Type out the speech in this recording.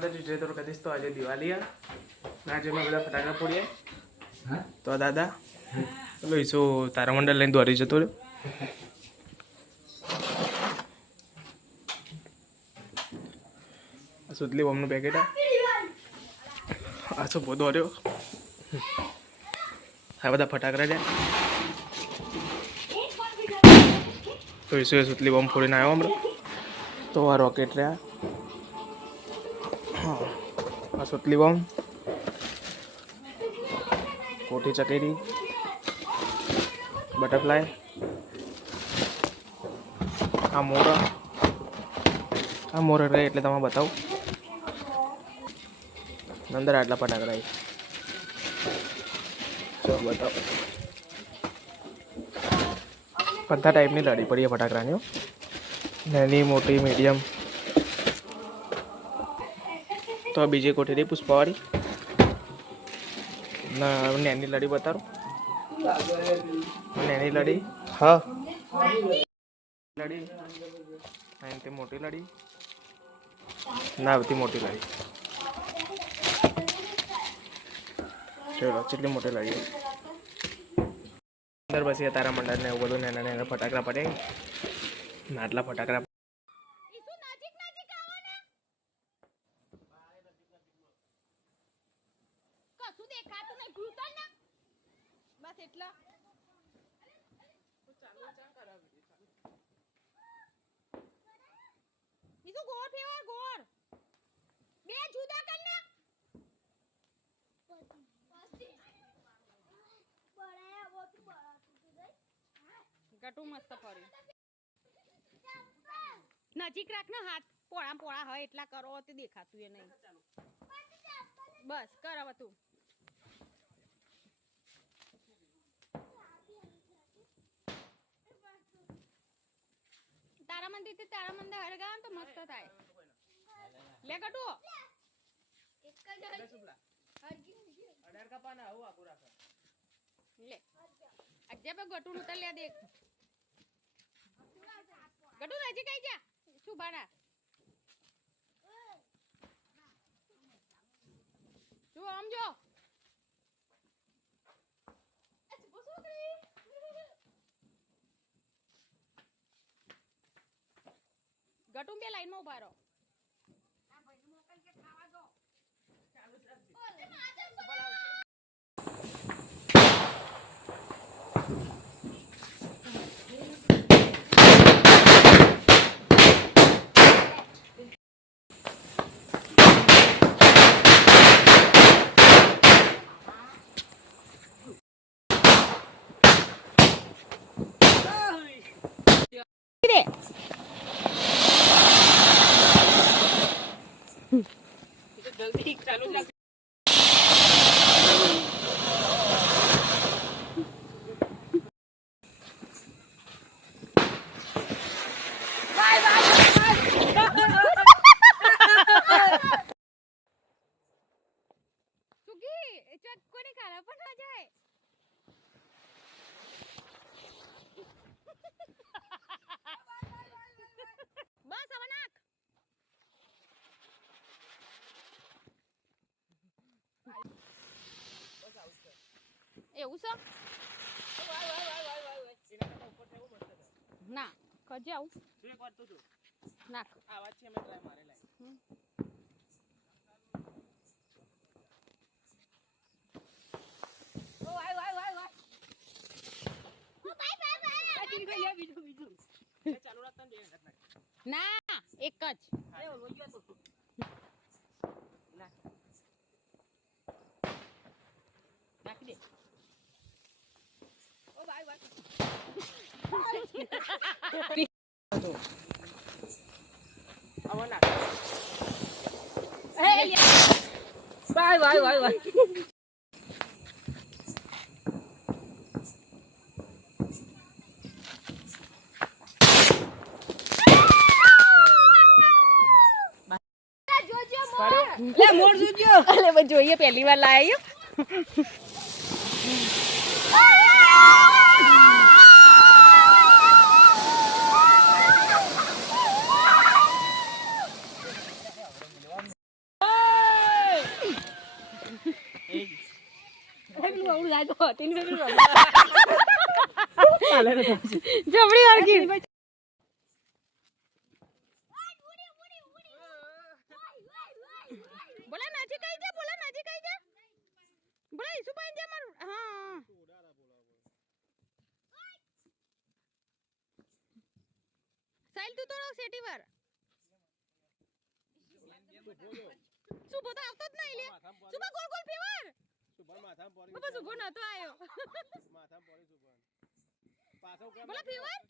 તો કદીશ તો આજે દિવાળી આજે મેં બધા ફટાકડા ફોડીએ તો દાદા પેલો ઈસો તારામંડળ લઈને દોરી જતો રહ્યો. સુતલી બોમ્બનું પેકેટ આ શું બધો રહ્યો. આ બધા ફટાકડા રહ્યા તો ઈસો એ સુતલી બોમ્બ ફોડીને આવ્યો હમણાં. તો આ રોકેટ રહ્યા. આ સુતલી બોમ્બ, કોઠી ચકેરી, બટરફ્લાય, આ મોર રહે એટલે તમે બતાવું. અંદર આટલા ફટાકડા ચલો બતાવો. બધા ટાઈપની લડી પડી ફટાકડાની, નાની મોટી મીડિયમ. તો બીજી કોઠી રહી પુષ્પાવાળી. નાની લડી બતાવો. નાની લડી, હા લડી તે મોટી લડી ના આવતી મોટી લડી. ચલો કેટલી મોટી લડી અંદર પછી તારા મંડળ ને એવું બધું નાના નાના ફટાકડા પડે. આટલા ફટાકડા ગટુ મસ્ત ફરી નજીક રાખ ને હાથ પોળા પોળા હોય એટલા કરો તે દેખાતું એ નહીં. બસ કર હવે તું. તારા મંદિર થી તારા મંદિર હરગા તો મસ્ત થાય. લે ગટુ એક જ અડાર કા પાના આવું આકુ રાખ લે. આજે બે ગટુ નું તલે દેખ. ગટુ નજીક આવી જા સુબાના. તું આમ જો ગટુ બે લાઈન માં ઉભા રહો. જલ્દી ચાલુ રાખ. કોને ખાલા પણ ના જાય. બસ હવે નાખ. એવું છે ના કજે આવું નાખ. આ વાત છે મેં ટ્રાય મારેલા. ના એક જ નાખી દે. ઓ ભાઈ ભાઈ આવો નાખ. ભાઈ ભાઈ ભાઈ ભાઈ લે મોર જોજો. અલે બસ જોઈએ પહેલી વાર લાયા. પેલું આવડું જાય તો હતી ને પેલું જબડી વાળગી બોલા નજીક આવી જા બોલા નજીક આવી જા બોલા ઈસુ પાઈ જા મારું હા સાઈલ તું થોડો સેટી વાર સુબો તો આવતો જ નહીં લે સુબો ગોળ ગોળ ફેવર બાબા સુબો નતો આયો બોલા ફેવર